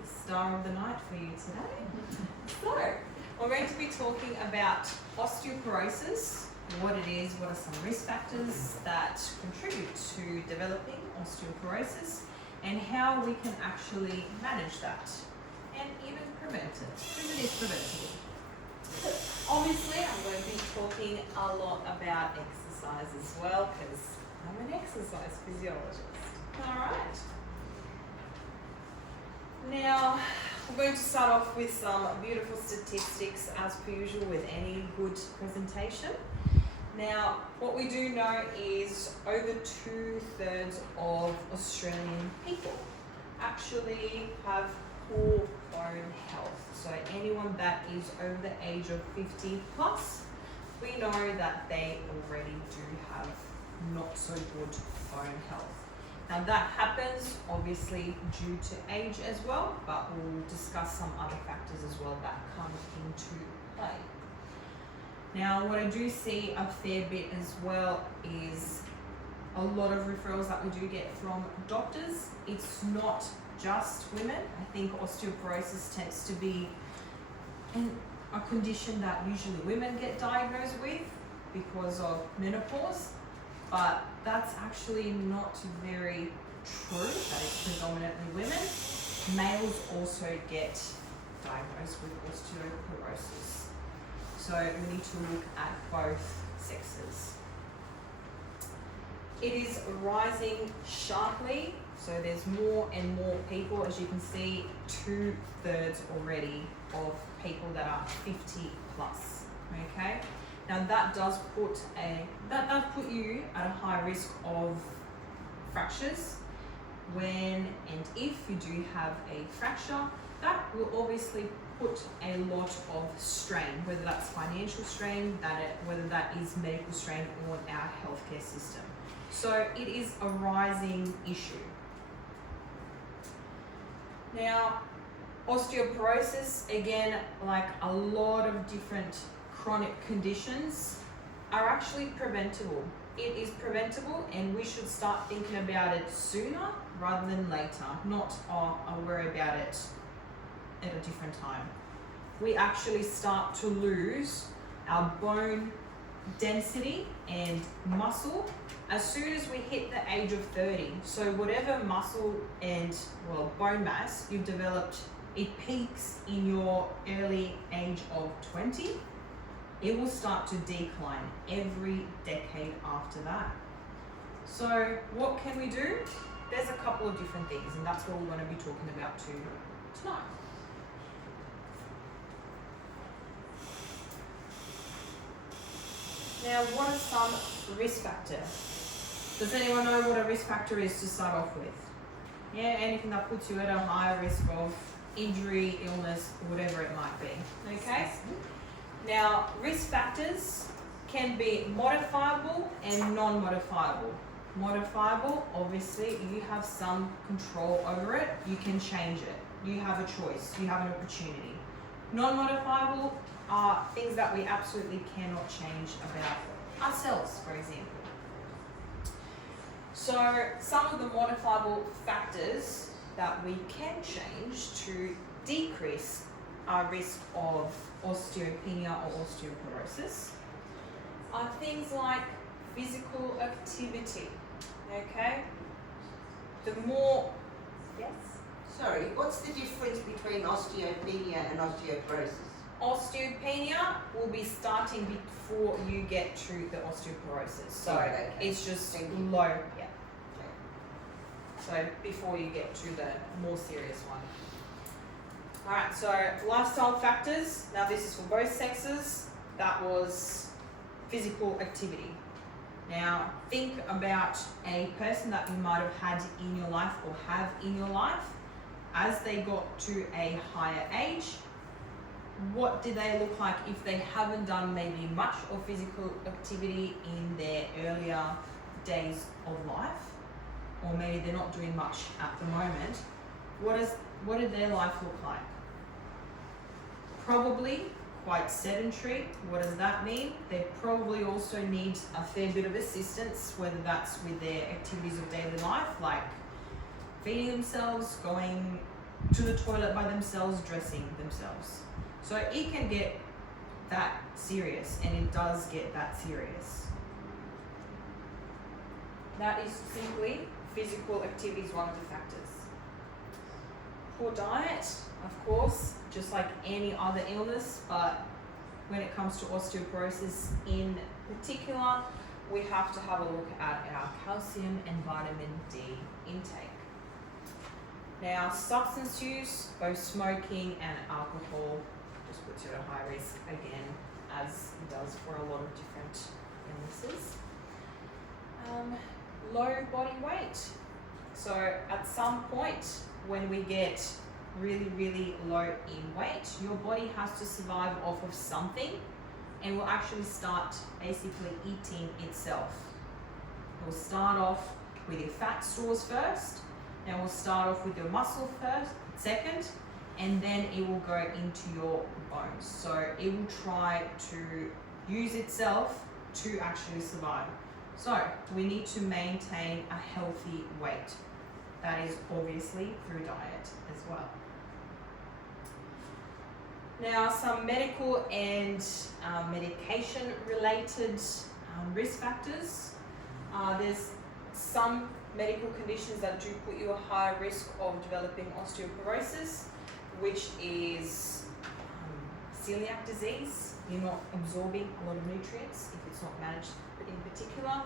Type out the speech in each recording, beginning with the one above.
the star of the night for you today. So, we're going to be talking about osteoporosis, what it is, what are some risk factors that contribute to developing osteoporosis, and how we can actually manage that and even prevent it, because it is preventable. Obviously, I'm going to be talking a lot about exercise as well, because I'm an exercise physiologist. Alright. Now, we're going to start off with some beautiful statistics as per usual with any good presentation. Now, what we do know is over 2/3 of Australian people actually have poor bone health. So anyone that is over the age of 50 plus, we know that they already do have not so good bone health. Now that happens obviously due to age as well, but we'll discuss some other factors as well that come into play. Now what I do see a fair bit as well is a lot of referrals that we do get from doctors. It's not just women. I think osteoporosis tends to be a condition that usually women get diagnosed with because of menopause, but that's actually not very true, that it's predominantly women. Males also get diagnosed with osteoporosis. So we need to look at both sexes. It is rising sharply, so there's more and more people, as you can see, 2/3 already of people that are 50 plus, okay? Now that does put you at a high risk of fractures. When and if you do have a fracture, that will obviously put a lot of strain, whether that's financial strain, whether that is medical strain on our healthcare system. So it is a rising issue. Now, osteoporosis, again, like a lot of different chronic conditions, are actually preventable. It is preventable, and we should start thinking about it sooner rather than later, not, I'll worry about it at a different time. We actually start to lose our bone density and muscle as soon as we hit the age of 30. So whatever muscle and bone mass you've developed, it peaks in your early age of 20. It will start to decline every decade after that. So what can we do? There's a couple of different things, and that's what we're going to be talking about tonight. Now, what are some risk factors? Does anyone know what a risk factor is to start off with? Yeah, anything that puts you at a higher risk of injury, illness, whatever it might be. Okay? Now, risk factors can be modifiable and non-modifiable. Modifiable, obviously, you have some control over it. You can change it. You have a choice. You have an opportunity. Non-modifiable are things that we absolutely cannot change about ourselves, for example. So some of the modifiable factors that we can change to decrease our risk of osteopenia or osteoporosis are things like physical activity, okay? The more, yes? Sorry, what's the difference between osteopenia and osteoporosis? Osteopenia will be starting before you get to the osteoporosis. So okay. it's just Thank you. low, yeah. So before you get to the more serious one. Alright, so lifestyle factors. Now this is for both sexes. That was physical activity. Now think about a person that you might have had in your life or have in your life. As they got to a higher age, what did they look like if they haven't done maybe much of physical activity in their earlier days of life? Or maybe they're not doing much at the moment. What did their life look like? Probably quite sedentary. What does that mean? They probably also need a fair bit of assistance, whether that's with their activities of daily life, like feeding themselves, going to the toilet by themselves, dressing themselves. So it can get that serious, and it does get that serious. That is simply physical activity is one of the factors. Poor diet, of course, just like any other illness, but when it comes to osteoporosis in particular, we have to have a look at our calcium and vitamin D intake. Now, substance use, both smoking and alcohol, just puts you at a high risk again, as it does for a lot of different illnesses. Low body weight. So at some point when we get really, really low in weight, your body has to survive off of something and will actually start basically eating itself. It will start off with your fat stores first, and we'll start off with your muscle first, second, and then it will go into your bones. So it will try to use itself to actually survive. So we need to maintain a healthy weight. That is obviously through diet as well. Now, some medical and medication related risk factors. There's some medical conditions that do put you at higher risk of developing osteoporosis, which is celiac disease. You're not absorbing a lot of nutrients if it's not managed in particular.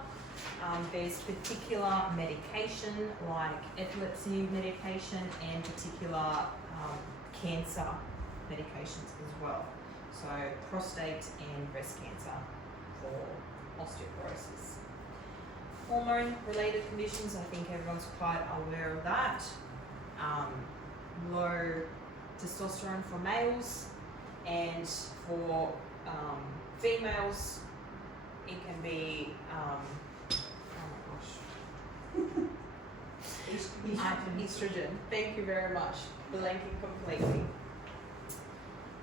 There's particular medication like epilepsy medication and particular cancer medications as well. So prostate and breast cancer for osteoporosis. Hormone related conditions, I think everyone's quite aware of that. Low testosterone for males, and for females it can be estrogen. Thank you very much. Blanking completely.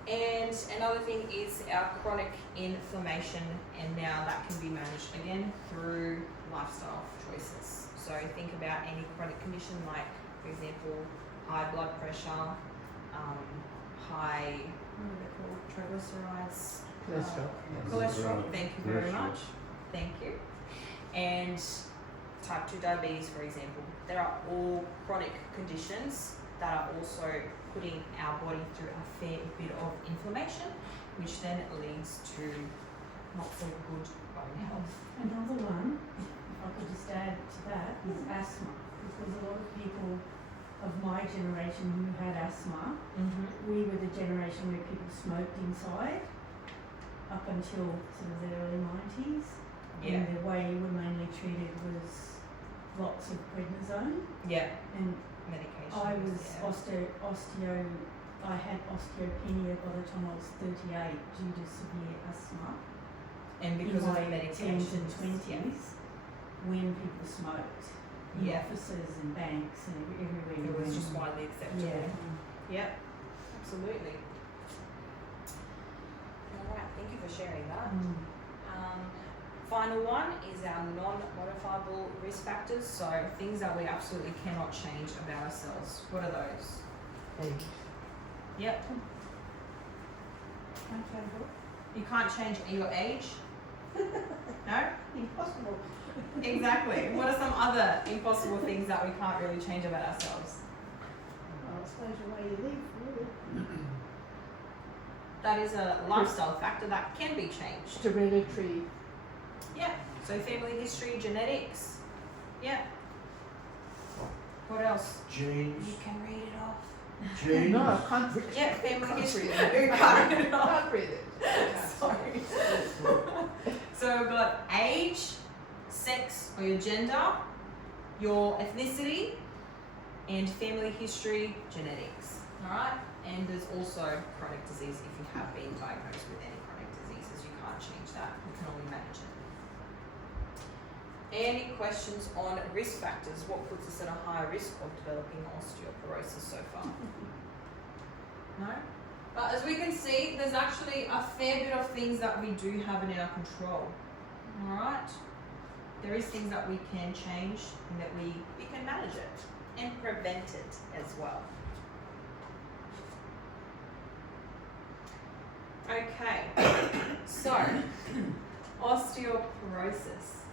And another thing is our chronic inflammation, and now that can be managed again through lifestyle choices. So think about any chronic condition like, for example, high blood pressure, high, what are they called, triglycerides? Cholesterol, thank you very much. Thank you. And type 2 diabetes, for example. There are all chronic conditions that are also putting our body through a fair bit of inflammation, which then leads to not so good bone health. Another one, if I could just add to that, is asthma. Because a lot of people of my generation who had asthma, we were the generation where people smoked inside up until sort of the early 90s. Yeah. And the way we were mainly treated was lots of prednisone. Yeah. And Medication. I was I had osteopenia by the time I was 38 due to severe asthma. And In because of my the medication. 10s and 20s, when people smoked in Yeah. offices and banks and everywhere. It you was went. just widely acceptable. Yeah. Yep. Absolutely. Alright, thank you for sharing that. Final one is our non-modifiable risk factors, so things that we absolutely cannot change about ourselves. What are those? Age. Yep. Can't change it. You can't change your age? No? Impossible. Exactly. What are some other impossible things that we can't really change about ourselves? I suppose the way you live, really. That is a lifestyle factor that can be changed. Hereditary. Yeah. So family history, genetics. Yeah. What else? Genes. You can read it off. Genes. No, I can't read. Yeah, family Can't history. read it. You can't read it I off. can't read it. Sorry. So we've got age, sex or your gender, your ethnicity, and family history, genetics. Alright? And there's also chronic disease. If you have been diagnosed with any chronic diseases, you can't change that. You can only manage it. Any questions on risk factors? What puts us at a higher risk of developing osteoporosis so far? No? But as we can see, there's actually a fair bit of things that we do have in our control. Alright? There is things that we can change and that we can manage it and prevent it as well. Okay, so osteoporosis.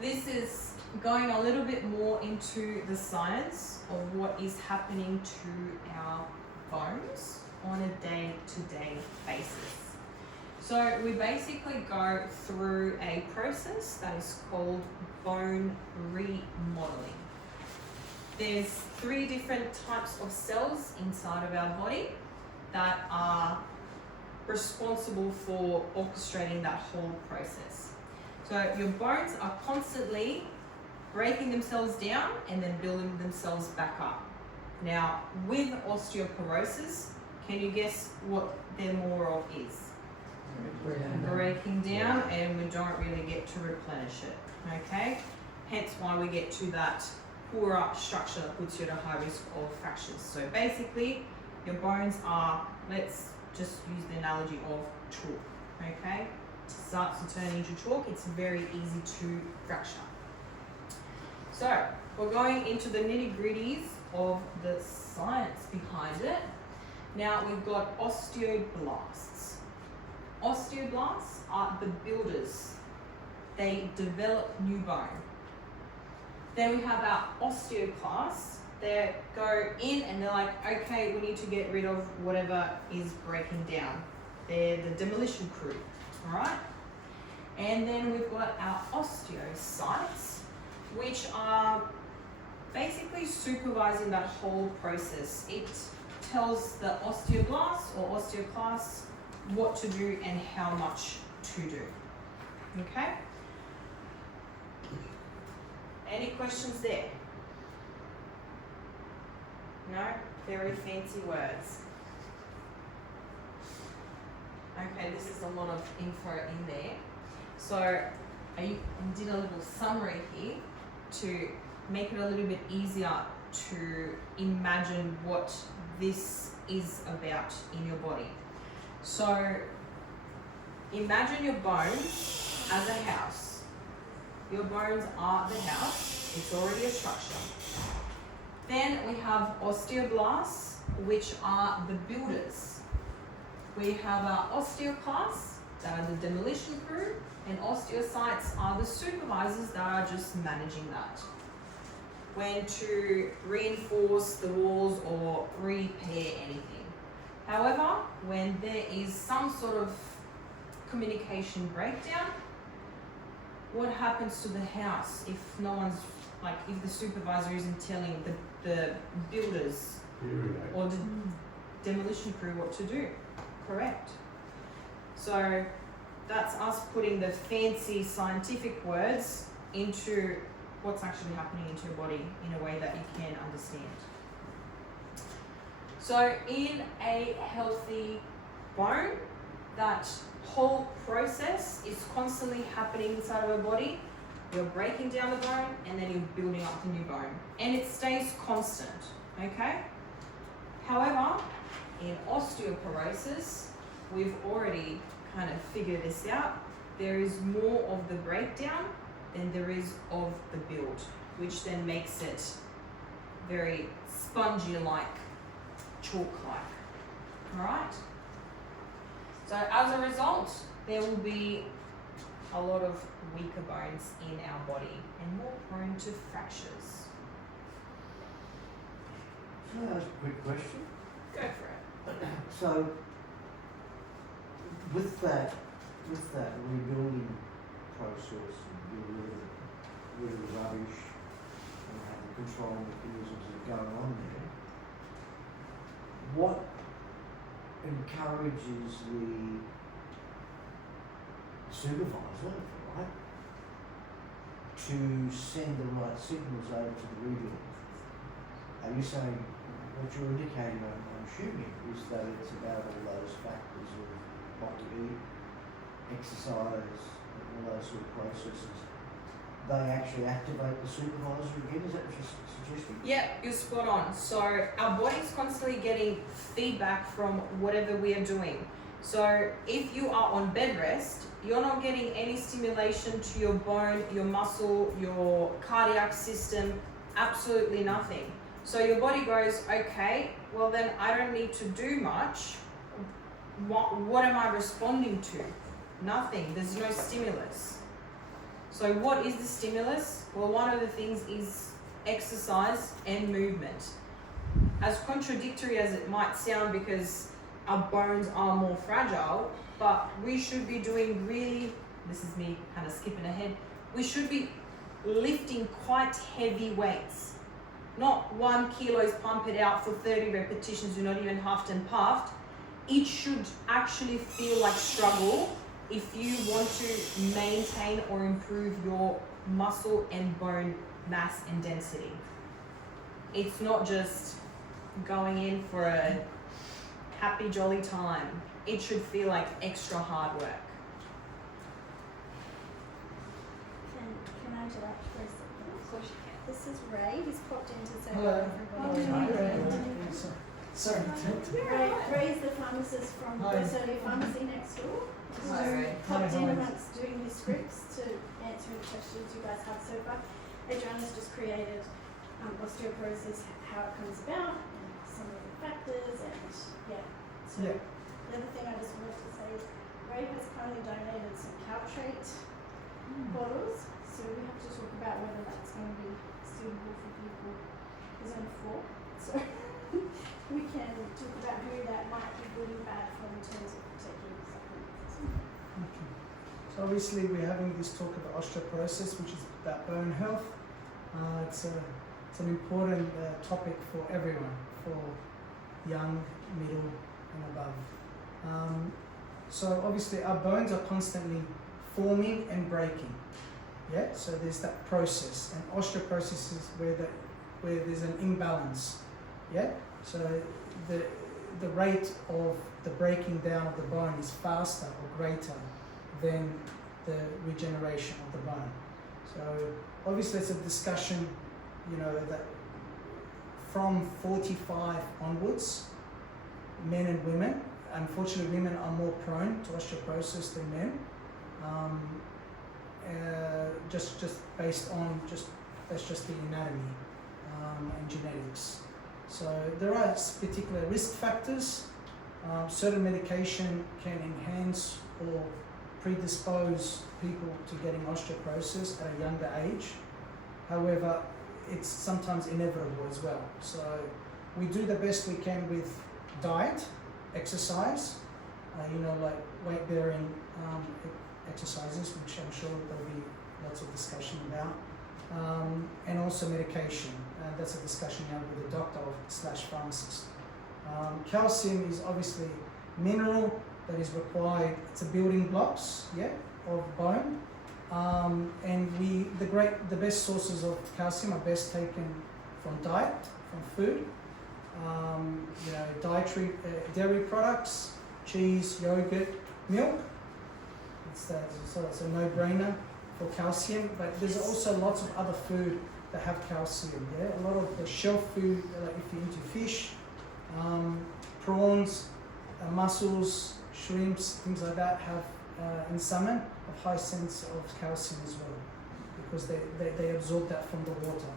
This is going a little bit more into the science of what is happening to our bones on a day-to-day basis. So we basically go through a process that is called bone remodeling. There's 3 different types of cells inside of our body that are responsible for orchestrating that whole process. So your bones are constantly breaking themselves down and then building themselves back up. Now, with osteoporosis, can you guess what they're more of is? Breaking down, and we don't really get to replenish it, okay? Hence why we get to that poorer structure that puts you at a high risk of fractures. So basically, your bones are, let's just use the analogy of chalk, okay? It starts to turn into chalk, it's very easy to fracture. So, we're going into the nitty-gritties of the science behind it. Now, we've got osteoblasts. Osteoblasts are the builders. They develop new bone. Then we have our osteoclasts. They go in and they're like, okay, we need to get rid of whatever is breaking down. They're the demolition crew, all right? And then we've got our osteocytes, which are basically supervising that whole process. It tells the osteoblasts or osteoclasts what to do and how much to do. Okay? Any questions there? No? Very fancy words. Okay, this is a lot of info in there. So I did a little summary here to make it a little bit easier to imagine what this is about in your body. So imagine your bones as a house. Your bones are the house. It's already a structure. Then we have osteoblasts, which are the builders. We have our osteoclasts, that are the demolition crew, and osteocytes are the supervisors that are just managing that. When to reinforce the walls or repair anything. However, when there is some sort of communication breakdown, what happens to the house if no one's, like, if the supervisor isn't telling the builders or the demolition crew what to do? Correct. So that's us putting the fancy scientific words into what's actually happening into your body in a way that you can understand. So in a healthy bone, that whole process is constantly happening inside of our body. You're breaking down the bone and then you're building up the new bone. And it stays constant, okay? However, in osteoporosis, we've already kind of figured this out. There is more of the breakdown than there is of the build, which then makes it very spongy-like, chalk-like. Alright? So as a result, there will be a lot of weaker bones in our body and more prone to fractures. Can I ask a quick question? Go for it. So, with that rebuilding process, getting rid of the rubbish and have the control mechanisms that are going on there, what encourages the supervisor, if you like, to send the right signals over to the rebuild? Are you saying, what you're indicating, I'm assuming, is that it's about all those factors of what to eat, exercise, and all those sort of processes? They actually activate the supervisor again? Is that what you're suggesting? Yeah, you're spot on. So our body's constantly getting feedback from whatever we are doing. So if you are on bed rest, you're not getting any stimulation to your bone, your muscle, your cardiac system, absolutely nothing. So your body goes, okay, well then I don't need to do much. what am I responding to? Nothing. There's no stimulus. So what is the stimulus? Well, one of the things is exercise and movement. As contradictory as it might sound, because our bones are more fragile, but we should be doing really, this is me kind of skipping ahead, we should be lifting quite heavy weights. Not 1 kilos, pump it out for 30 repetitions, you're not even huffed and puffed. It should actually feel like struggle if you want to maintain or improve your muscle and bone mass and density. It's not just going in for a happy jolly time. It should feel like extra hard work. Can I interrupt for a second? Of course you can. This is Ray. He's popped in to say Hello. everybody. Hi, Ray. Ray. Sorry. Ray's the pharmacist from Hi. Bersolio Pharmacy next door. He's Hi, just Ray. popped Hi, in hi. amongst doing his scripts to answer any questions you guys have so far. Adriana's just created osteoporosis, how it comes about, and some of the factors, and yeah. So Yeah. the other thing I just wanted to say is Ray has kindly donated some Caltrate bottles, so we have to talk about whether that's going to be suitable for people. There's only 4, so we can talk about who that might be good and bad for in terms of taking supplements. Okay. So obviously we're having this talk about osteoporosis, which is about bone health. It's an important topic for everyone, for young, middle, and above. So obviously our bones are constantly forming and breaking. Yeah. So there's that process, and osteoporosis is where there's an imbalance. Yeah. So the rate of the breaking down of the bone is faster or greater than the regeneration of the bone. So obviously it's a discussion, that from 45 onwards, men and women, unfortunately women are more prone to osteoporosis than men, just based on that's just the anatomy and genetics. So there are particular risk factors. Certain medication can enhance or predispose people to getting osteoporosis at a younger age. However, it's sometimes inevitable as well. So we do the best we can with diet, exercise, like weight bearing exercises, which I'm sure there'll be lots of discussion about, and also medication. That's a discussion you have with a doctor / pharmacist. Calcium is obviously mineral that is required. It's a building blocks, of bone. And the best sources of calcium are best taken from diet, from food, dietary dairy products, cheese, yogurt, milk. It's a no-brainer for calcium. But there's also lots of other food that have calcium. Yeah, a lot of the shell food, like if you're into fish, prawns, mussels, shrimps, things like that have, and salmon, a high sense of calcium as well, because they absorb that from the water.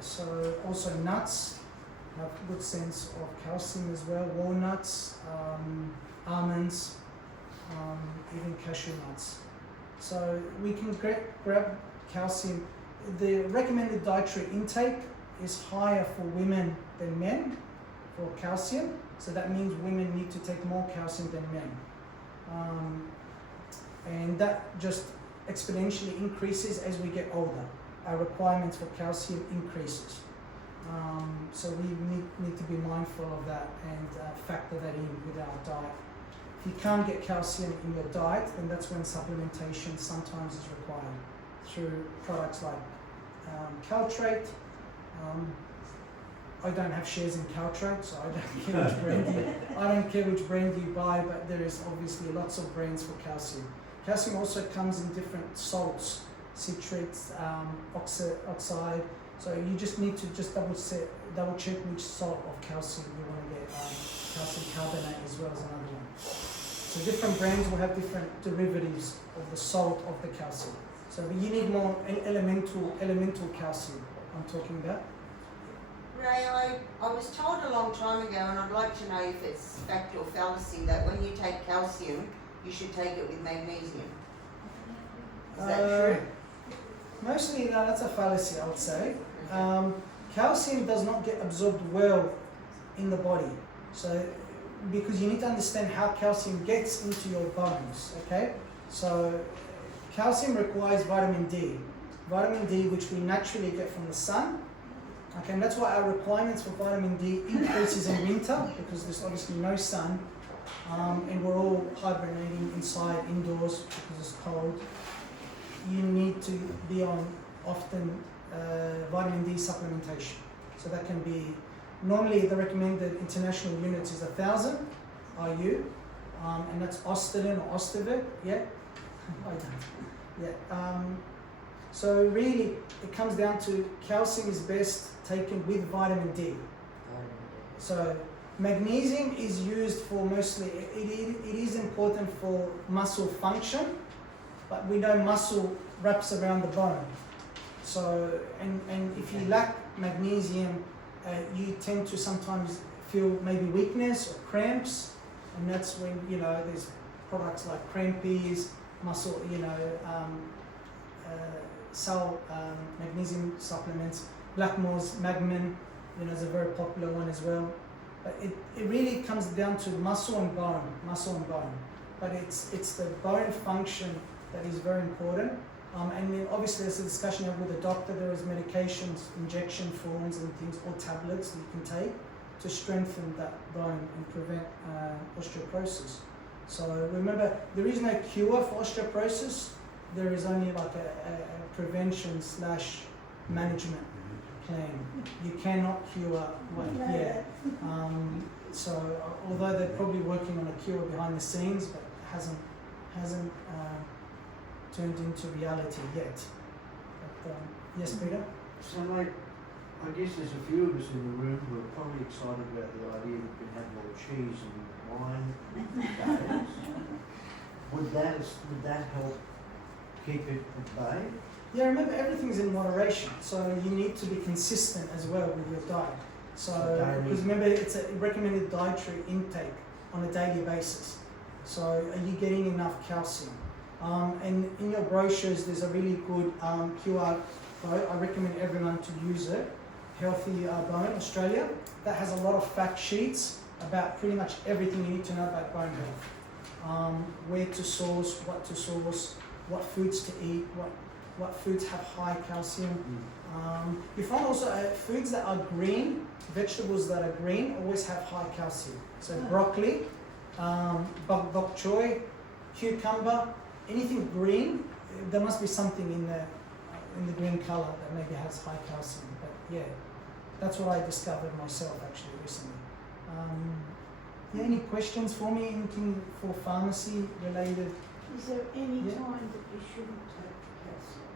So also nuts have a good sense of calcium as well. Walnuts, almonds, even cashew nuts. So we can grab calcium. The recommended dietary intake is higher for women than men for calcium. So that means women need to take more calcium than men. And that just exponentially increases as we get older. Our requirements for calcium increases. So we need to be mindful of that and factor that in with our diet. If you can't get calcium in your diet, then that's when supplementation sometimes is required through products like Caltrate. I don't have shares in Caltrate, so I don't care which brand you buy, but there is obviously lots of brands for calcium. Calcium also comes in different salts, citrates, oxide. So you just need to double check which salt of calcium you want to get. Calcium carbonate as well as another one. So different brands will have different derivatives of the salt of the calcium. So you need more elemental calcium I'm talking about. Ray, I was told a long time ago, and I'd like to know if it's fact or fallacy, that when you take calcium, you should take it with magnesium. Is that true? Mostly, no, that's a fallacy, I would say. Calcium does not get absorbed well in the body. So, because you need to understand how calcium gets into your bones, okay? So, calcium requires vitamin D. Vitamin D, which we naturally get from the sun. Okay, and that's why our requirements for vitamin D increases in winter, because there's obviously no sun, and we're all hibernating inside, indoors, because it's cold. You need to be on often vitamin D supplementation. So that can be, normally the recommended international units is 1,000 IU, and that's Ostilin or Ostivit, yeah? I don't. Yeah. So really, it comes down to calcium is best taken with vitamin D. So magnesium is used for mostly, it is important for muscle function, but we know muscle wraps around the bone. So, and if you lack magnesium, you tend to sometimes feel maybe weakness or cramps, and that's when, you know, there's products like Crampies, muscle, you know, magnesium supplements. Blackmore's Magmin, you know, is a very popular one as well. But it really comes down to muscle and bone. But it's the bone function that is very important. And then obviously there's a discussion with the doctor. There is medications, injection forms and things, or tablets that you can take to strengthen that bone and prevent osteoporosis. So remember, there is no cure for osteoporosis. There is only like a prevention / management plan. You cannot cure what, yeah. So although they're probably working on a cure behind the scenes, but hasn't turned into reality yet. But, yes, Peter? So, like, I guess there's a few of us in the room who are probably excited about the idea that we can have more cheese and wine days. Would that help keep it at bay? Yeah, remember everything's in moderation, so you need to be consistent as well with your diet. So, because remember, it's a recommended dietary intake on a daily basis. So, are you getting enough calcium? And in your brochures, there's a really good QR code. I recommend everyone to use it. Healthy Bone Australia. That has a lot of fact sheets about pretty much everything you need to know about bone health. Where to source, what foods to eat, what foods have high calcium. You find also foods that are green, vegetables that are green always have high calcium. So broccoli, bok choy, cucumber, anything green, there must be something in the green color that maybe has high calcium. But yeah, that's what I discovered myself actually recently. Yeah, any questions for me? Anything for pharmacy related? Is there any Yeah. time that you shouldn't take calcium?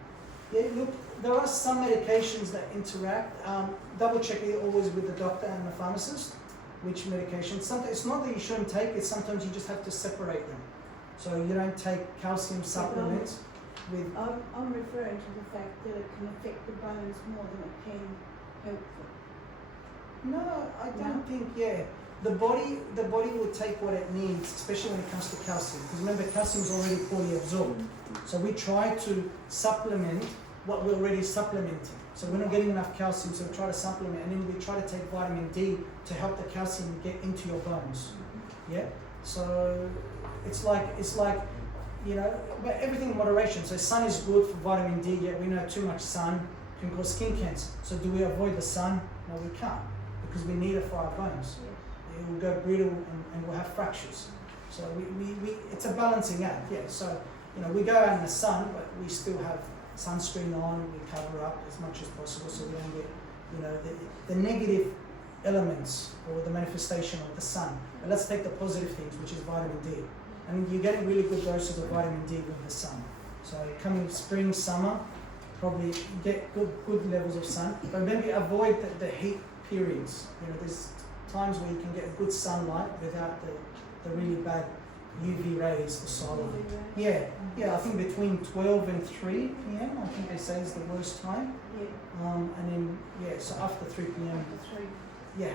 Yeah, look, there are some medications that interact. Double check it always with the doctor and the pharmacist, which medication. Sometimes it's not that you shouldn't take it, sometimes you just have to separate them. So you don't take calcium supplements with... I'm referring to the fact that it can affect the bones more than it can help them. No, I don't No? think, yeah. The body will take what it needs, especially when it comes to calcium. Because remember, calcium is already poorly absorbed. So we try to supplement what we're already supplementing. So we're not getting enough calcium, so we try to supplement, and then we try to take vitamin D to help the calcium get into your bones. Yeah. So it's like, you know, but everything in moderation. So sun is good for vitamin D. Yet we know too much sun can cause skin cancer. So do we avoid the sun? No, we can't, because we need it for our bones. It will go brittle and we'll have fractures. So we it's a balancing act, yeah. So, you know, we go out in the sun, but we still have sunscreen on, we cover up as much as possible so we don't get, you know, the negative elements or the manifestation of the sun. But let's take the positive things, which is vitamin D. And you're getting really good doses of vitamin D with the sun. So coming spring, summer, probably get good levels of sun. But maybe avoid the heat periods. You know, there's times where you can get good sunlight without the really bad UV rays, the solar. Yeah, I think between 12 and 3 p.m. I think they say is the worst time. And then so after 3 p.m. Yeah.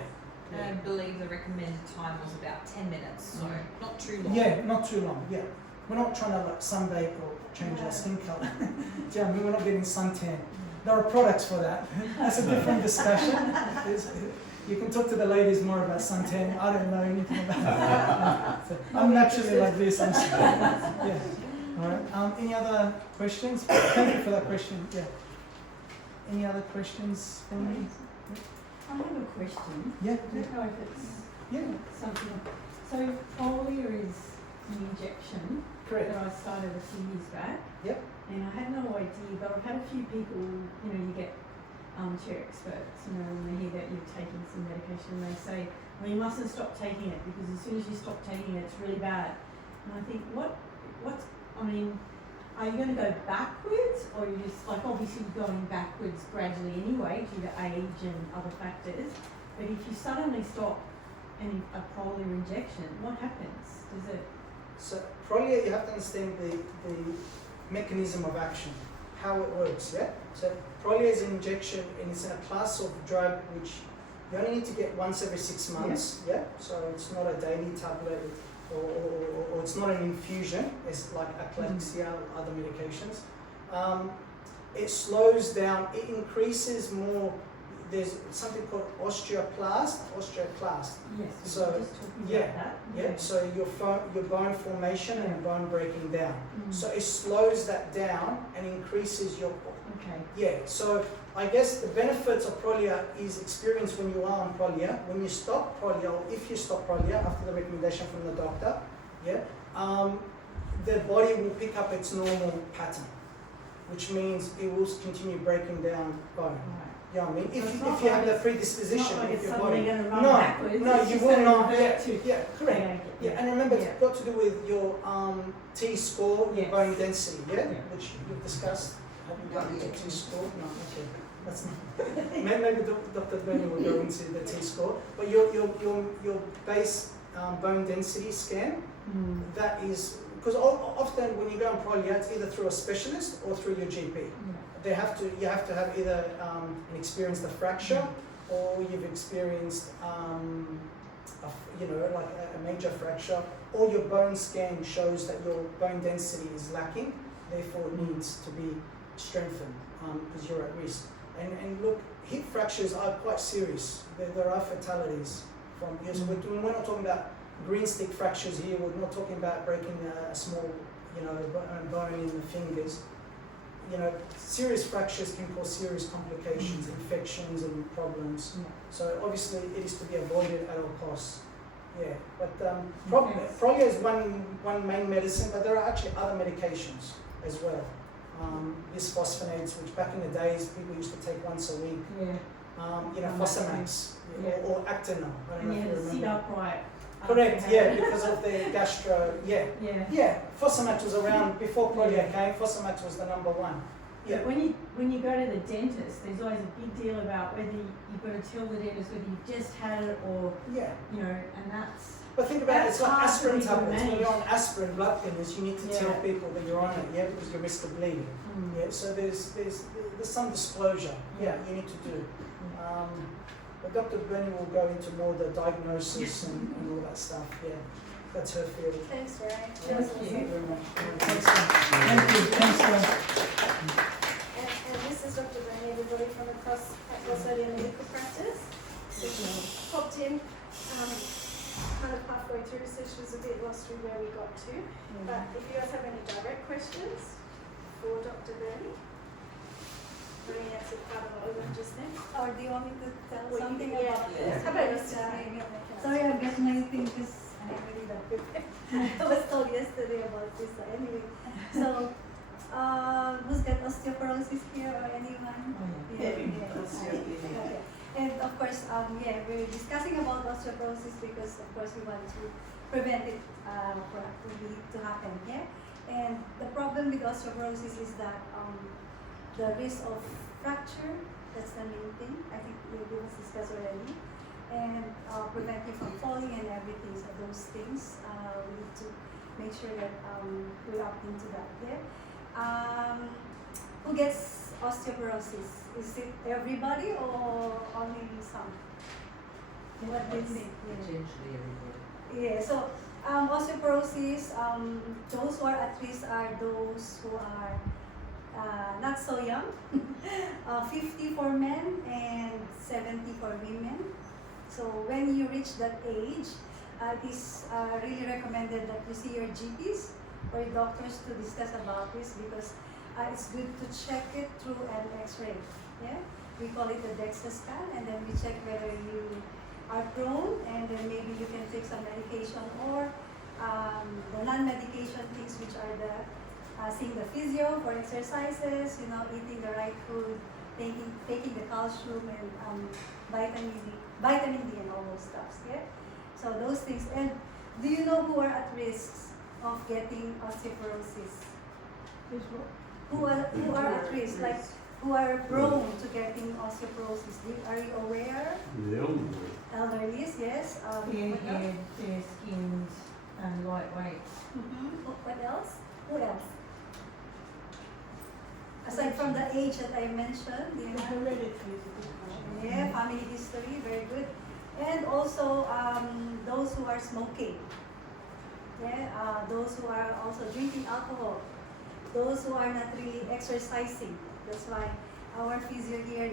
And I believe the recommended time was about 10 minutes, so not too long. Yeah, not too long. Yeah, we're not trying to like sunbake or change our skin color. Do you know what I mean? We're not getting suntan. There are products for that. That's a different discussion. You can talk to the ladies more about suntan. I don't know anything about that. So I'm naturally like this. I'm sorry. Yeah. All right. Any other questions? Thank you for that question. Yeah. Any other questions for me? I have a question. Yeah. I don't know if it's Yeah. something. So Prolia is an injection Correct. that I started a few years back. Yep. And I had no idea, but I've had a few people, you get armchair experts, and they hear that you're taking some medication and they say, well, you mustn't stop taking it because as soon as you stop taking it, it's really bad. And I think, are you going to go backwards, or you're just like, obviously going backwards gradually anyway due to age and other factors, but if you suddenly stop a Prolia injection, what happens? Does it? So Prolia, you have to understand the mechanism of action, how it works, yeah? So Prolia is an injection and it's in a class of drug which you only need to get once every 6 months, yeah? So it's not a daily tablet or it's not an infusion, it's like Aclaxia or other medications. It slows down, it increases more, there's something called osteoclast. Yes, we So, were just talking yeah, about that. Yeah, so your bone formation and bone breaking down. Mm. So it slows that down and increases your. Okay. Yeah, so I guess the benefits of Prolia is experienced when you are on Prolia. When you stop Prolia, or if you stop Prolia after the recommendation from the doctor, the body will pick up its normal pattern, which means it will continue breaking down bone. Right. You know what I mean? So it's If not you like have the it's predisposition not like of it's your suddenly body. going to run No, backwards. no, it's you just will gonna not. revert Yeah, to- yeah, correct. Yeah, Yeah, and remember, yeah. it's got to do with your T-score, your Yes. bone density, yeah? Yeah. Which we've discussed. Have you Not done the yet. T-score? No, okay. That's not. Maybe Dr. Bernie will go into the T-score. But your base bone density scan, Mm. that is, because often when you go on Prolia, it's either through a specialist or through your GP. Yeah. You have to have either experienced a fracture or you've experienced a major fracture, or your bone scan shows that your bone density is lacking, therefore it needs to be strengthened because you're at risk. And look, hip fractures are quite serious. There are fatalities from here. So we're not talking about green stick fractures here. We're not talking about breaking a small bone in the fingers. Serious fractures can cause serious complications, infections and problems. Yeah. So obviously it is to be avoided at all costs. Yeah, but Okay. Prolia is one main medicine, but there are actually other medications as well. Bisphosphonates, which back in the days people used to take once a week. Yeah. Fosamax Yeah. or Actonel. I don't And know you if had you to sit remember. upright. Correct. after Yeah, having- because of the gastro. Yeah. Yeah. Yeah. Fosamax was around before Prolia came. Fosamax was the number one. Yeah. But when you go to the dentist, there's always a big deal about whether you've got to tell the dentist whether you've just had it or, Yeah. and that's. But think about it, it's That's like hard for aspirin people to tablets. When manage. you're on aspirin, blood thinners, you need to tell Yeah. people that you're on it, yeah, because you risk of bleeding. Mm. Yeah, so there's some disclosure, Yeah. you need to do. But Dr. Bernie will go into more the diagnosis and all that stuff, yeah. That's her field. Thanks, Ray. Thank Thank you. you very much. Excellent. Thank you, thanks And this is Dr. Bernie, everybody from across at Glossodian Medical Practice. She popped in kind of halfway through, so she was a bit lost with where we got to. But if you guys have any direct questions for Dr. Bernie, Bernie answered part of what we were just then. Or do you want me to tell Well, something yeah. about Yeah. How about us? Sorry, I got my thing because I really don't prepare. I was told yesterday about this. So anyway, so who's got osteoporosis here or anyone? Oh, Okay. And of course, we're discussing about osteoporosis because of course we want to prevent it to happen. Yeah. And the problem with osteoporosis is that the risk of fracture, that's the main thing. I think it was discussed already. And prevent you from falling and everything. So those things we need to make sure that we opt into that. Yeah. Who gets osteoporosis? Is it everybody or only some? What do you think? Yeah. Potentially everybody. Yeah, so osteoporosis, those who are at risk are those who are not so young, 50 for men and 70 for women. So when you reach that age, it is really recommended that you see your GPs or your doctors to discuss about this because it's good to check it through an X-ray. Yeah, we call it a DEXA scan, and then we check whether you are prone, and then maybe you can take some medication or the non-medication things, which are the seeing the physio for exercises, eating the right food, taking the calcium and vitamin D and all those stuff. Yeah, so those things. And do you know who are at risk of getting osteoporosis? Who are at risk, like who are prone to getting osteoporosis? Are you aware? Elderly, yes. Fair-haired, fair-skinned, and lightweight. What else? Who else? Aside from the age that I mentioned, yeah, family history, very good. And also those who are smoking. Yeah, those who are also drinking alcohol. Those who are not really exercising. That's why our physio here,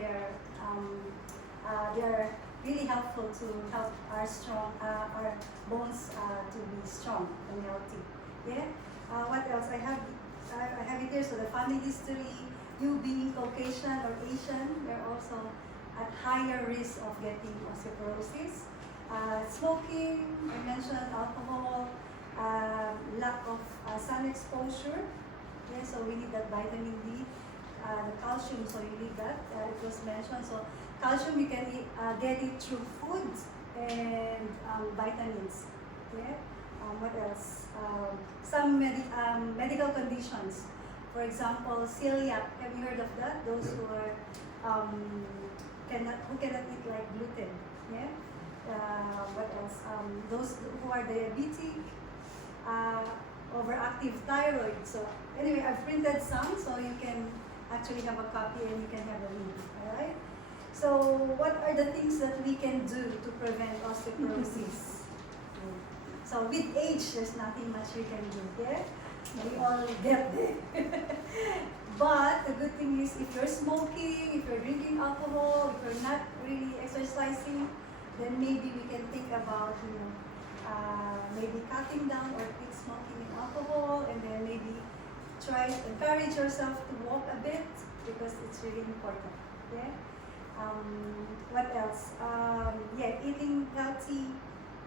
they're really helpful to help our bones to be strong and healthy. Yeah. What else? I have it here. So the family history. You being Caucasian or Asian, they're also at higher risk of getting osteoporosis. Smoking, I mentioned alcohol, lack of sun exposure. Yeah, so we need that vitamin D, the calcium, so you need that. It was mentioned. So calcium, you can get it through food and vitamins. Yeah. What else? Some medical conditions. For example, celiac. Have you heard of that? Those who are who cannot eat like gluten. Yeah. What else? Those who are diabetic, overactive thyroid. So anyway, I've printed some, so you can actually have a copy and you can have a read. All right. So what are the things that we can do to prevent osteoporosis? So with age, there's nothing much we can do. Yeah. We all get there. But the good thing is, if you're smoking, if you're drinking alcohol, if you're not really exercising, then maybe we can think about, maybe cutting down or quit smoking and alcohol, and then maybe encourage yourself to walk a bit because it's really important. Yeah. What else? Eating healthy,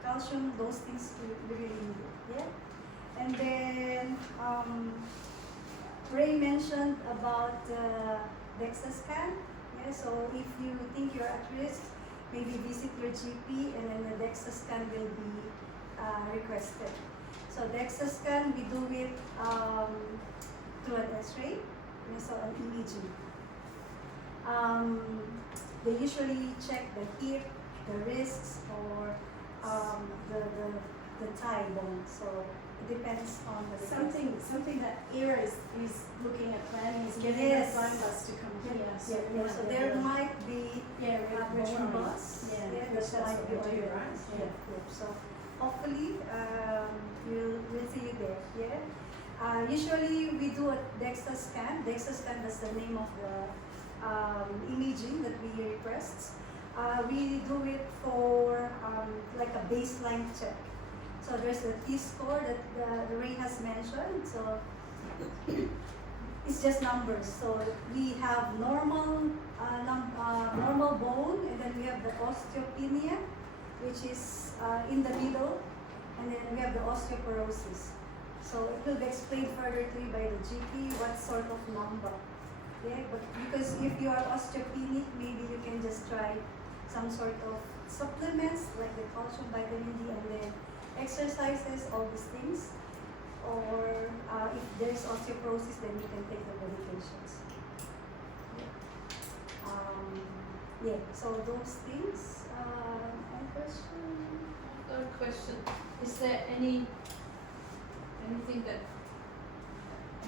calcium, those things we really need. Yeah. And then Ray mentioned about DEXA scan. Yeah, so if you think you're at risk, maybe visit your GP and then the DEXA scan will be requested. So DEXA scan, we do it through an X-ray, so an imaging. They usually check the hip, the wrists, or the thigh bone. So it depends on the Something that ERA is looking at planning is getting Yes. the blind bus to come here. Yeah, so there might be Yeah, we're bone trying. bus. Yeah, that that's might what be we do, organized. right? Yeah. So hopefully we'll see you there. Yeah. Usually we do a DEXA scan. DEXA scan, that's the name of the imaging that we request. We do it for like a baseline check. So there's a T-score that Ray has mentioned. So it's just numbers. So we have normal bone, and then we have the osteopenia, which is in the middle, and then we have the osteoporosis. So it will be explained further to you by the GP what sort of number. Yeah, but because if you are osteopenic, maybe you can just try some sort of supplements like the calcium, vitamin D, and then exercises, all these things. Or if there is osteoporosis, then you can take the medications. So those things. Any question? I've got a question. Is there any anything that,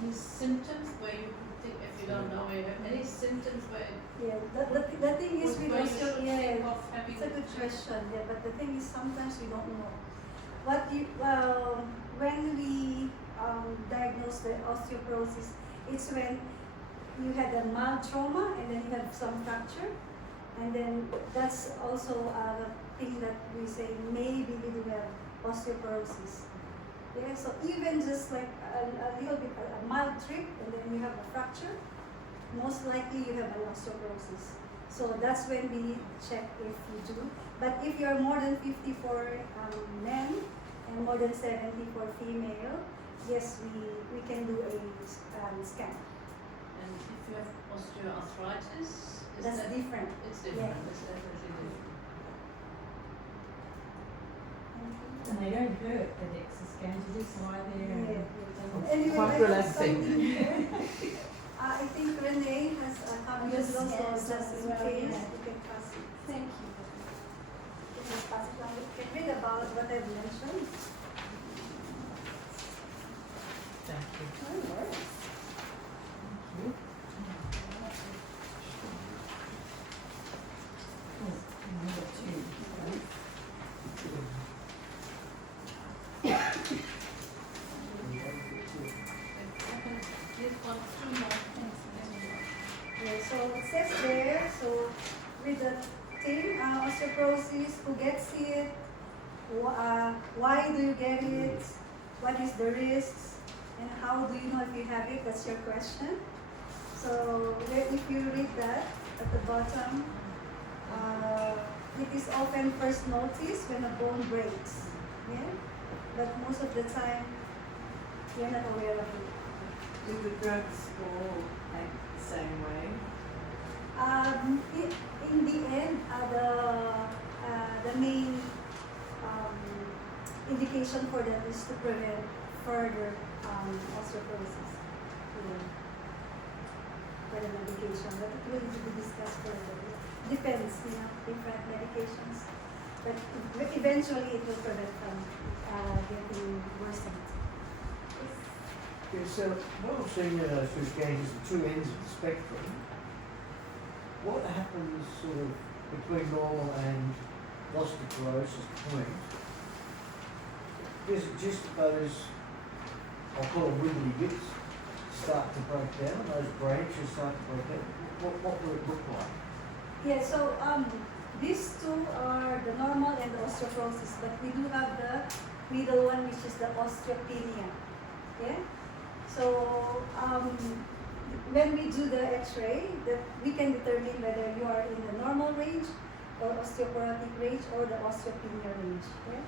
any symptoms where you think, if you don't know, you have any symptoms where Yeah, the thing is with where you osteo, should yeah, think of having it's a good question, yeah, but the thing is sometimes we don't know. When we diagnose the osteoporosis, it's when you had a mild trauma and then you have some fracture, and then that's also the thing that we say maybe you do have osteoporosis. Yeah, so even just like a little bit, a mild trip, and then you have a fracture, most likely you have an osteoporosis. So that's when we check if you do. But if you're more than 50 for men and more than 70 for female, yes, we can do a scan. And if you have osteoarthritis, is That's that different. It's different. Yeah. It's definitely different. And they don't hurt, the DEXA scans, you just lie there and. Yeah. Anyway, Quite I have relaxing. something here. I think Renee has commented Yes, also yes, just in well, case yeah. you can pass it. Thank you. You can pass it on. You can read about what I've mentioned. Thank you. No worries. Number two, right? Give one, two more things. Okay, so it says there, so with the thing, osteoporosis, who gets it, why do you get it, what is the risks, and how do you know if you have it, that's your question. So if you read that at the bottom, it is often first noticed when a bone breaks, yeah? But most of the time, you're not aware of it. Do the drugs all act the same way? In the end, the main indication for that is to prevent further osteoporosis. Yeah. For the medication, but it will be discussed further. Depends, different medications. But eventually it will prevent from getting worsened. Yeah, so what I've seen through scans is the two ends of the spectrum. What happens sort of between normal and osteoporosis point? Is it just those, I'll call them wiggly bits, start to break down, those branches start to break down? What will it look like? Yeah, so these two are the normal and the osteoporosis, but we do have the middle one, which is the osteopenia. Yeah. So when we do the X-ray, that we can determine whether you are in the normal range, or osteoporotic range, or the osteopenia range. Yeah.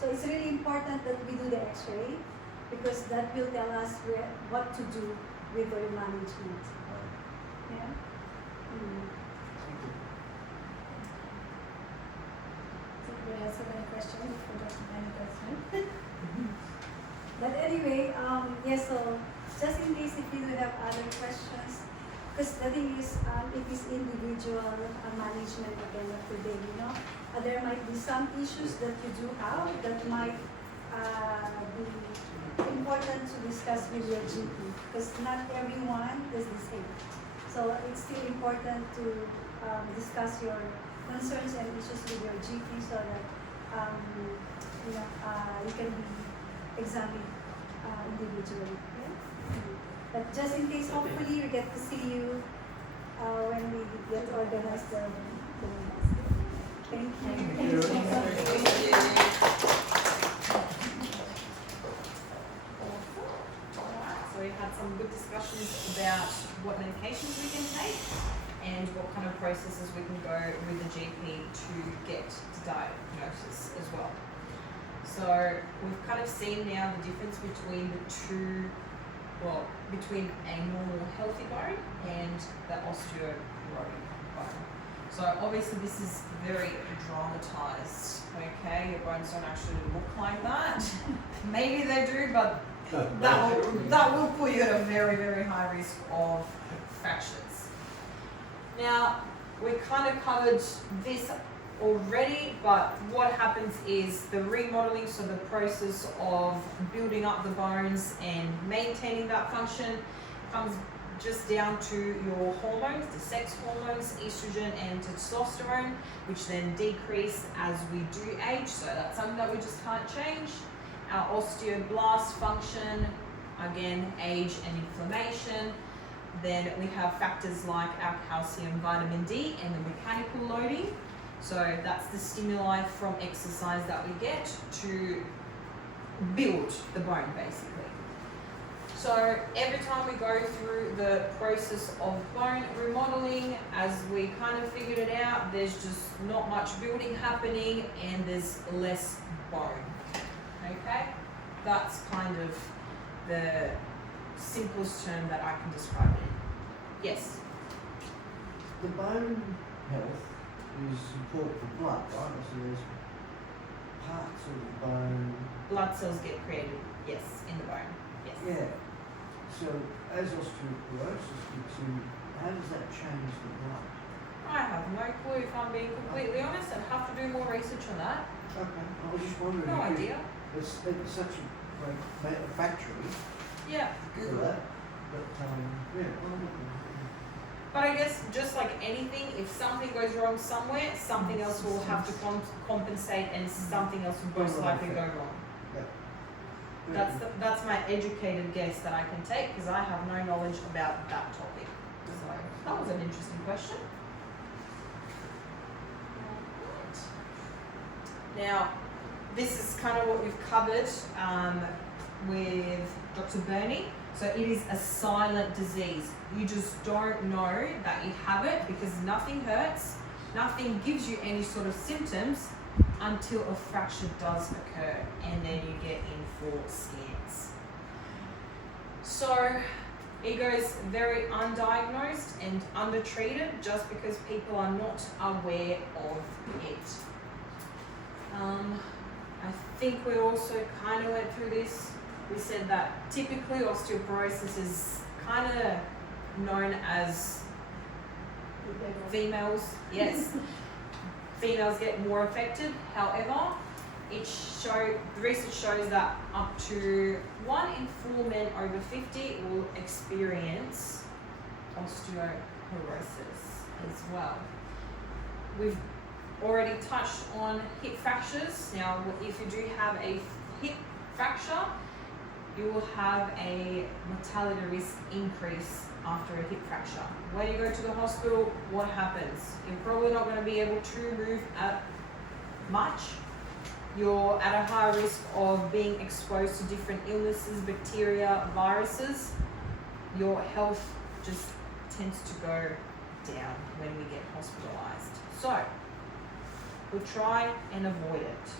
So it's really important that we do the X-ray because that will tell us what to do with the management. Yeah. Does anybody else have any questions for Dr. Manny? But anyway, yes, so just in case if you do have other questions, because the thing is, it is individual management at the end of the day, there might be some issues that you do have that might be important to discuss with your GP, because not everyone is the same. So it's still important to discuss your concerns and issues with your GP so that you can be examined individually. Yeah? But just in case, hopefully we get to see you when we get organized the Thank you. So we've had some good discussions about what medications we can take and what kind of processes we can go with the GP to get to diagnosis as well. So we've kind of seen now the difference between the two, between a normal healthy bone and the osteoporotic bone. So obviously this is very dramatized, okay? Your bones don't actually look like that. Maybe they do, but that will put you at a very, very high risk of fractures. Now, we kind of covered this already, but what happens is the remodeling, so the process of building up the bones and maintaining that function, comes just down to your hormones, the sex hormones, estrogen and testosterone, which then decrease as we do age. So that's something that we just can't change. Our osteoblast function, again, age and inflammation. Then we have factors like our calcium, vitamin D, and the mechanical loading. So that's the stimuli from exercise that we get to build the bone, basically. So every time we go through the process of bone remodeling, as we kind of figured it out, there's just not much building happening and there's less bone. Okay? That's kind of the simplest term that I can describe it in. Yes? The bone health is important for blood, right? So there's parts of the bone. Blood cells get created, yes, in the bone. Yes. Yeah. So as osteoporosis kicks in, how does that change the blood? I have no clue, if I'm being completely honest. I'd have to do more research on that. Okay, I was just wondering. No because idea. It's such a great factory Yeah. for that. But yeah, But I guess just like anything, if something goes wrong somewhere, something else will have to compensate and something else will most likely go wrong. That's my educated guess that I can take because I have no knowledge about that topic. So that was an interesting question. Now, this is kind of what we've covered with Dr. Burney. So it is a silent disease. You just don't know that you have it because nothing hurts, nothing gives you any sort of symptoms until a fracture does occur and then you get in for scans. So it goes very undiagnosed and undertreated just because people are not aware of it. I think we also kind of went through this. We said that typically osteoporosis is kind of known as females. Yes, females get more affected. However, the research shows that up to 1 in 4 men over 50 will experience osteoporosis as well. We've already touched on hip fractures. Now, if you do have a hip fracture, you will have a mortality risk increase after a hip fracture. When you go to the hospital, what happens? You're probably not going to be able to move much. You're at a high risk of being exposed to different illnesses, bacteria, viruses. Your health just tends to go down when we get hospitalized. So, we try and avoid it.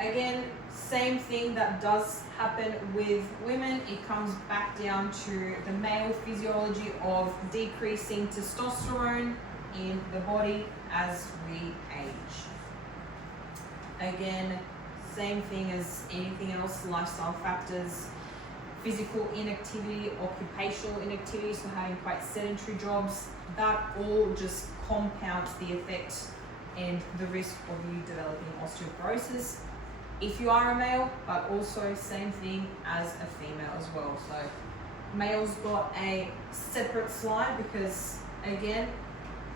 Again, same thing that does happen with women. It comes back down to the male physiology of decreasing testosterone in the body as we age. Again, same thing as anything else, lifestyle factors, physical inactivity, occupational inactivity, so having quite sedentary jobs, that all just compounds the effect and the risk of you developing osteoporosis if you are a male, but also same thing as a female as well. So males got a separate slide because again,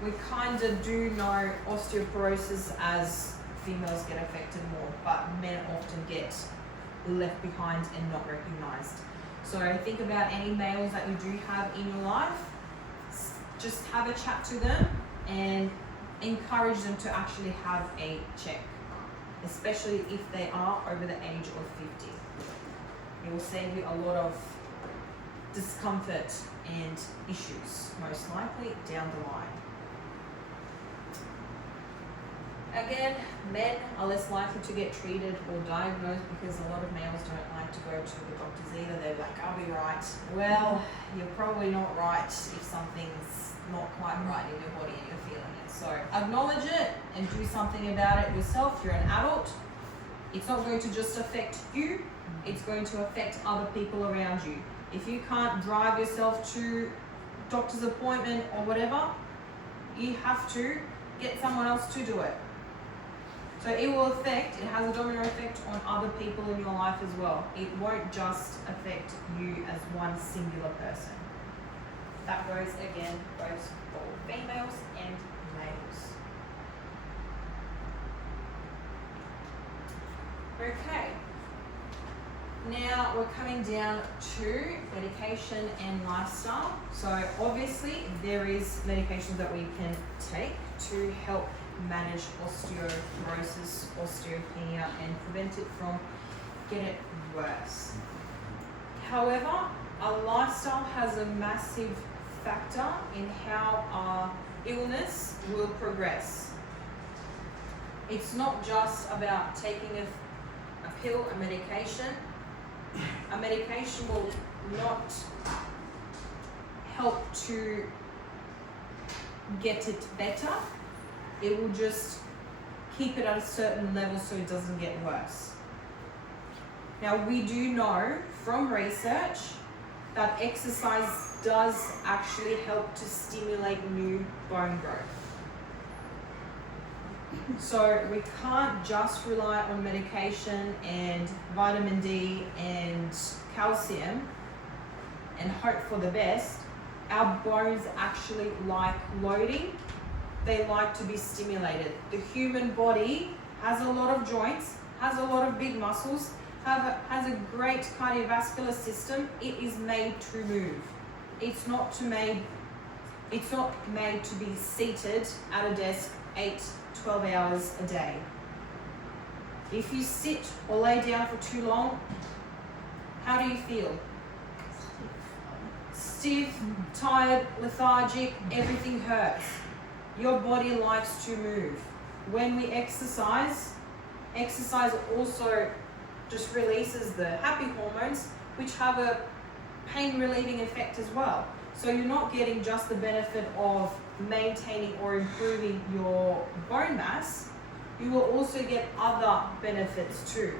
we kind of do know osteoporosis as females get affected more, but men often get left behind and not recognized. So think about any males that you do have in your life, just have a chat to them and encourage them to actually have a check, especially if they are over the age of 50. It will save you a lot of discomfort and issues, most likely down the line. Again, men are less likely to get treated or diagnosed because a lot of males don't like to go to the doctors either. They're like, I'll be right. Well, you're probably not right if something's not quite right in your body and you're feeling it. So acknowledge it and do something about it yourself. You're an adult. It's not going to just affect you. It's going to affect other people around you. If you can't drive yourself to doctor's appointment or whatever, you have to get someone else to do it. So it will affect, it has a domino effect on other people in your life as well. It won't just affect you as one singular person. That goes again, both for females and males. Okay. Now we're coming down to medication and lifestyle. So obviously there is medications that we can take to help manage osteoporosis, osteopenia, and prevent it from getting worse. However, our lifestyle has a massive factor in how our illness will progress. It's not just about taking a pill, a medication. A medication will not help to get it better. It will just keep it at a certain level so it doesn't get worse. Now, we do know from research that exercise does actually help to stimulate new bone growth. So we can't just rely on medication and vitamin D and calcium and hope for the best. Our bones actually like loading. They like to be stimulated. The human body has a lot of joints, has a lot of big muscles, has a great cardiovascular system. It is made to move. It's not made to be seated at a desk 8-12 hours a day. If you sit or lay down for too long, how do you feel? Stiff, tired, lethargic, everything hurts. Your body likes to move. When we exercise also just releases the happy hormones, which have a pain relieving effect as well. So you're not getting just the benefit of maintaining or improving your bone mass, you will also get other benefits too.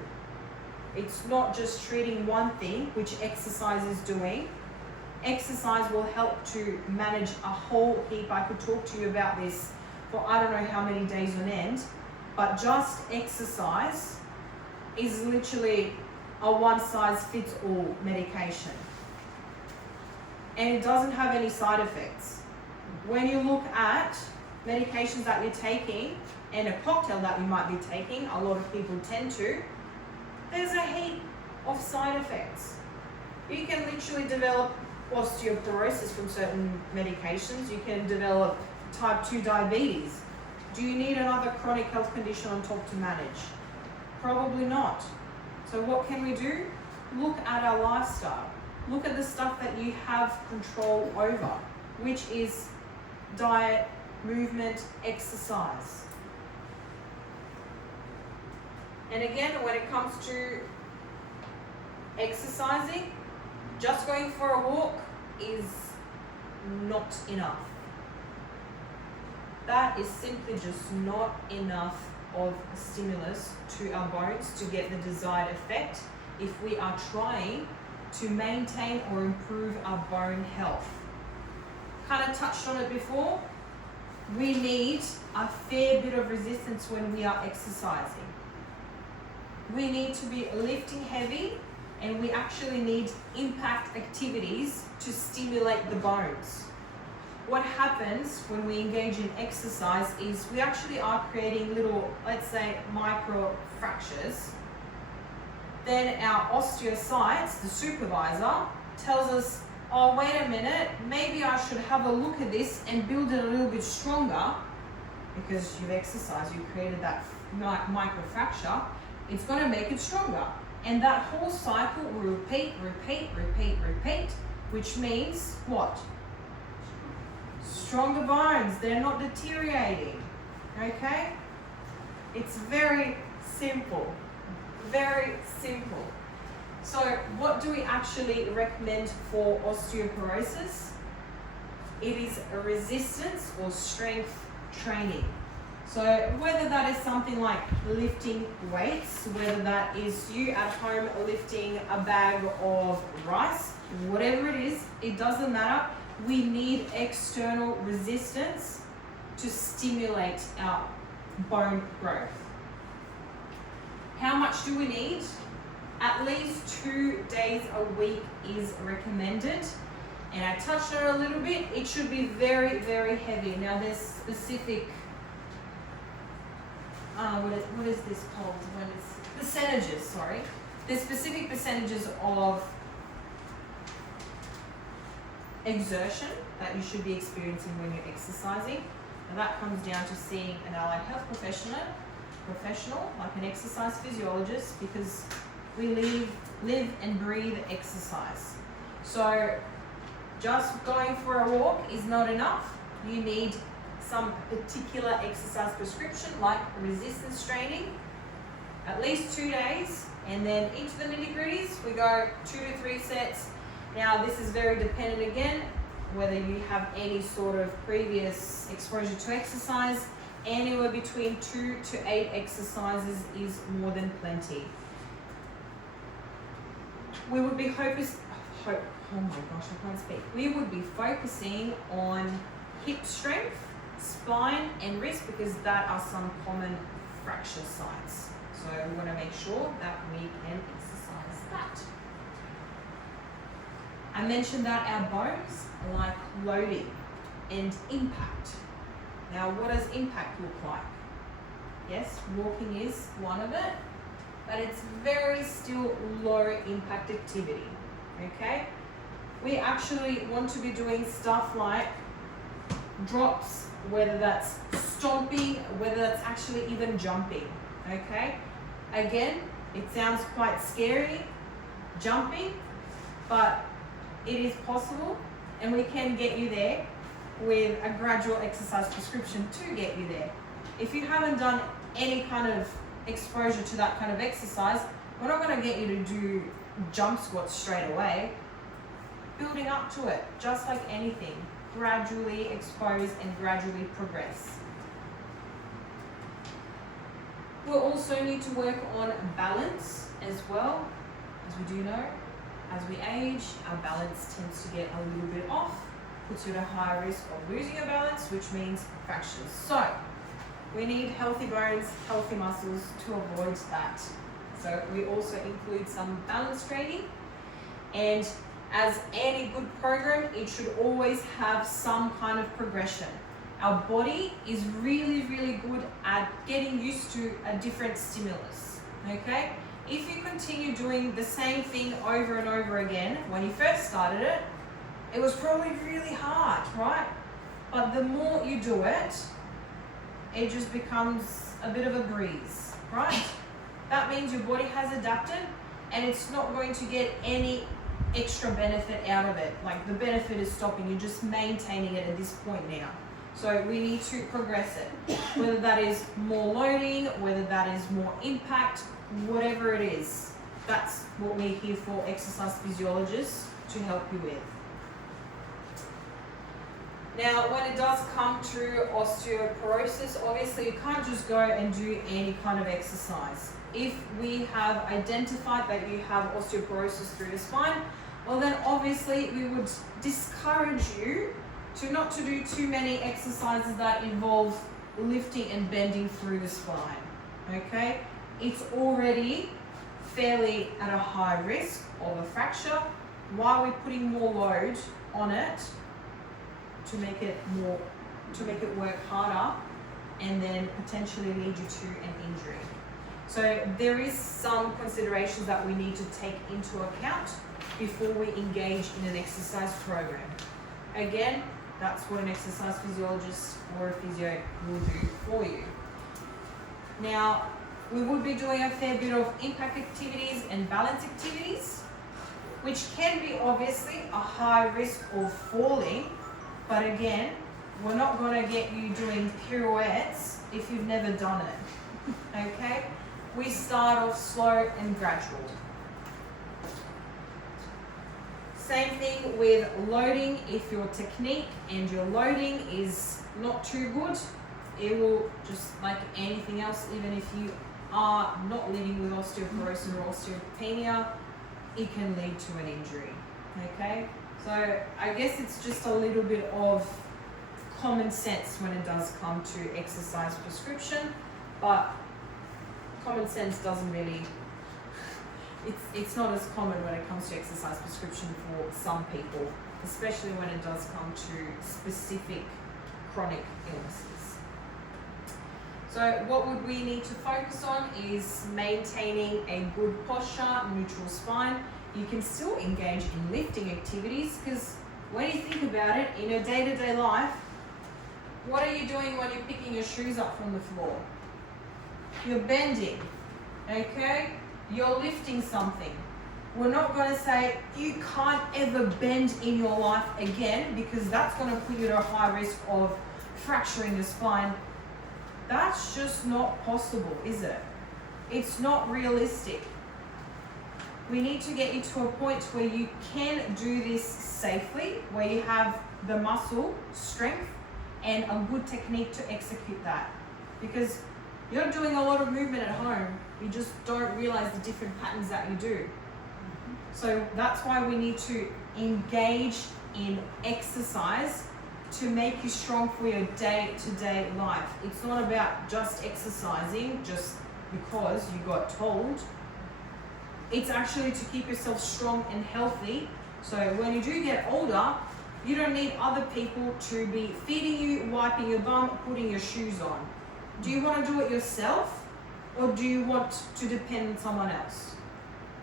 It's not just treating one thing, which exercise is doing. Exercise will help to manage a whole heap. I could talk to you about this for I don't know how many days on end, but just exercise is literally a one-size-fits-all medication. And it doesn't have any side effects. When you look at medications that you're taking and a cocktail that you might be taking, a lot of people tend to, there's a heap of side effects. You can literally develop osteoporosis from certain medications. You can develop type 2 diabetes. Do you need another chronic health condition on top to manage? Probably not. So what can we do? Look at our lifestyle. Look at the stuff that you have control over, which is diet, movement, exercise. And again, when it comes to exercising, just going for a walk is not enough. That is simply just not enough of a stimulus to our bones to get the desired effect if we are trying to maintain or improve our bone health. Kind of touched on it before. We need a fair bit of resistance when we are exercising. We need to be lifting heavy, and we actually need impact activities to stimulate the bones. What happens when we engage in exercise is we actually are creating little, let's say, micro fractures. Then our osteocytes, the supervisor, tells us, oh, wait a minute, maybe I should have a look at this and build it a little bit stronger, because you've exercised, you created that micro fracture. It's going to make it stronger. And that whole cycle will repeat, which means what? Stronger bones. They're not deteriorating. Okay? It's very simple. Very simple. So what do we actually recommend for osteoporosis? It is a resistance or strength training. So whether that is something like lifting weights, whether that is you at home lifting a bag of rice, whatever it is, it doesn't matter. We need external resistance to stimulate our bone growth. How much do we need? At least 2 days a week is recommended. And I touched on it a little bit. It should be very, very heavy. Now there's specific, what is this called? When it's percentages, sorry. There's specific percentages of exertion that you should be experiencing when you're exercising. And that comes down to seeing an allied health professional, like an exercise physiologist, because we live and breathe exercise. So just going for a walk is not enough. You need some particular exercise prescription, like resistance training, at least 2 days, and then into the nitty-gritties, we go 2 to 3 sets. Now this is very dependent again, whether you have any sort of previous exposure to exercise. Anywhere between 2 to 8 exercises is more than plenty. We would be We would be focusing on hip strength, spine and wrist, because that are some common fracture sites. So we want to make sure that we can exercise that. I mentioned that our bones like loading and impact. Now, what does impact look like? Yes, walking is one of it, but it's very still low impact activity, okay? We actually want to be doing stuff like drops, whether that's stomping, whether that's actually even jumping, okay? Again, it sounds quite scary, jumping, but it is possible, and we can get you there with a gradual exercise prescription to get you there. If you haven't done any kind of exposure to that kind of exercise, we're not going to get you to do jump squats straight away. Building up to it, just like anything, gradually expose and gradually progress. We'll also need to work on balance as well. As we do know, as we age, our balance tends to get a little bit off, puts you at a higher risk of losing your balance, which means fractures. So we need healthy bones, healthy muscles to avoid that. So we also include some balance training, and as any good program, it should always have some kind of progression. Our body is really, really good at getting used to a different stimulus, okay? If you continue doing the same thing over and over again, when you first started it, it was probably really hard, right? But the more you do it, it just becomes a bit of a breeze, right? That means your body has adapted, and it's not going to get any extra benefit out of it. Like, the benefit is stopping, you're just maintaining it at this point now. So we need to progress it, whether that is more loading, whether that is more impact, whatever it is. That's what we're here for, exercise physiologists, to help you with. Now, when it does come to osteoporosis, obviously you can't just go and do any kind of exercise. If we have identified that you have osteoporosis through the spine, well then obviously we would discourage you not to do too many exercises that involve lifting and bending through the spine, okay? It's already fairly at a high risk of a fracture. Why are we putting more load on it to make it work harder and then potentially lead you to an injury? So there is some considerations that we need to take into account before we engage in an exercise program. Again, that's what an exercise physiologist or a physio will do for you. Now, we would be doing a fair bit of impact activities and balance activities, which can be obviously a high risk of falling, but again, we're not going to get you doing pirouettes if you've never done it, okay? We start off slow and gradual. Same thing with loading. If your technique and your loading is not too good, it will, just like anything else, even if you are not living with osteoporosis or osteopenia, it can lead to an injury, okay? So I guess it's just a little bit of common sense when it does come to exercise prescription, but common sense doesn't really, it's not as common when it comes to exercise prescription for some people, especially when it does come to specific chronic illnesses. So what would we need to focus on is maintaining a good posture, neutral spine. You can still engage in lifting activities, because when you think about it, in your day-to-day life, what are you doing when you're picking your shoes up from the floor? You're bending, okay? You're lifting something. We're not going to say you can't ever bend in your life again, because that's going to put you at a high risk of fracturing your spine. That's just not possible, is it? It's not realistic. We need to get you to a point where you can do this safely, where you have the muscle strength and a good technique to execute that. Because you're doing a lot of movement at home, you just don't realize the different patterns that you do. So that's why we need to engage in exercise to make you strong for your day-to-day life. It's not about just exercising just because you got told. It's actually to keep yourself strong and healthy. So when you do get older, you don't need other people to be feeding you, wiping your bum, putting your shoes on. Do you want to do it yourself, or do you want to depend on someone else?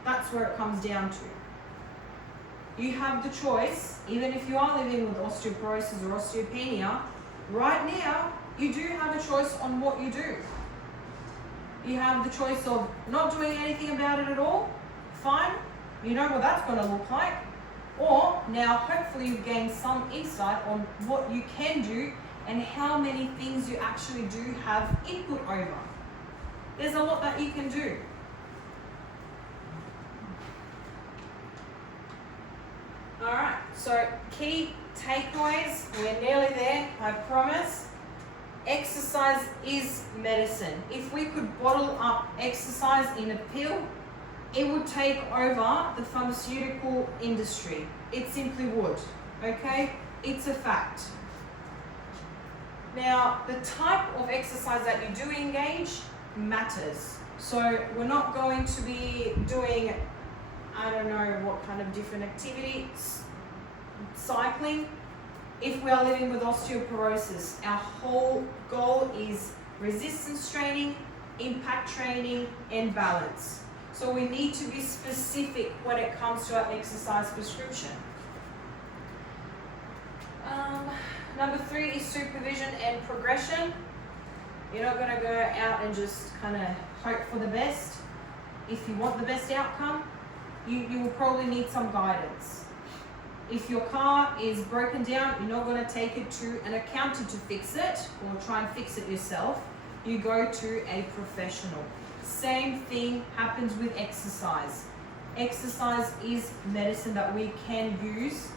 That's where it comes down to. You have the choice, even if you are living with osteoporosis or osteopenia, right now, you do have a choice on what you do. You have the choice of not doing anything about it at all, fine, you know what that's going to look like. Or now, hopefully, you've gained some insight on what you can do and how many things you actually do have input over. There's a lot that you can do. Alright, so key takeaways, we're nearly there, I promise. Exercise is medicine. If we could bottle up exercise in a pill, it would take over the pharmaceutical industry. It simply would, okay? It's a fact. Now, the type of exercise that you do engage matters. So we're not going to be doing, I don't know what kind of different activities, cycling. If we are living with osteoporosis, our whole goal is resistance training, impact training, and balance. So we need to be specific when it comes to our exercise prescription. Number 3 is supervision and progression. You're not going to go out and just kind of hope for the best. If you want the best outcome, you will probably need some guidance. If your car is broken down, you're not going to take it to an accountant to fix it or try and fix it yourself. You go to a professional. Same thing happens with exercise. Exercise is medicine that we can use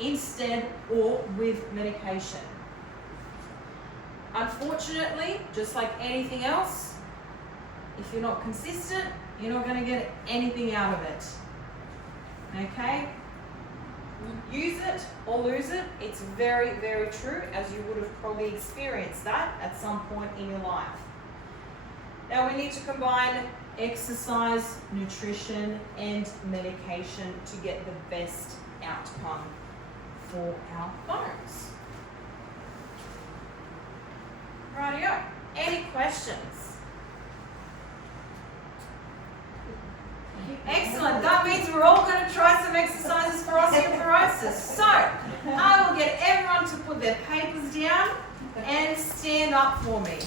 instead or with medication. Unfortunately, just like anything else, if you're not consistent, you're not going to get anything out of it. Okay? Use it or lose it. It's very, very true, as you would have probably experienced that at some point in your life. Now we need to combine exercise, nutrition, and medication to get the best outcome for our bones. Rightio. Any questions? Excellent. That means we're all going to try some exercises for osteoporosis. So, I will get everyone to put their papers down and stand up for me.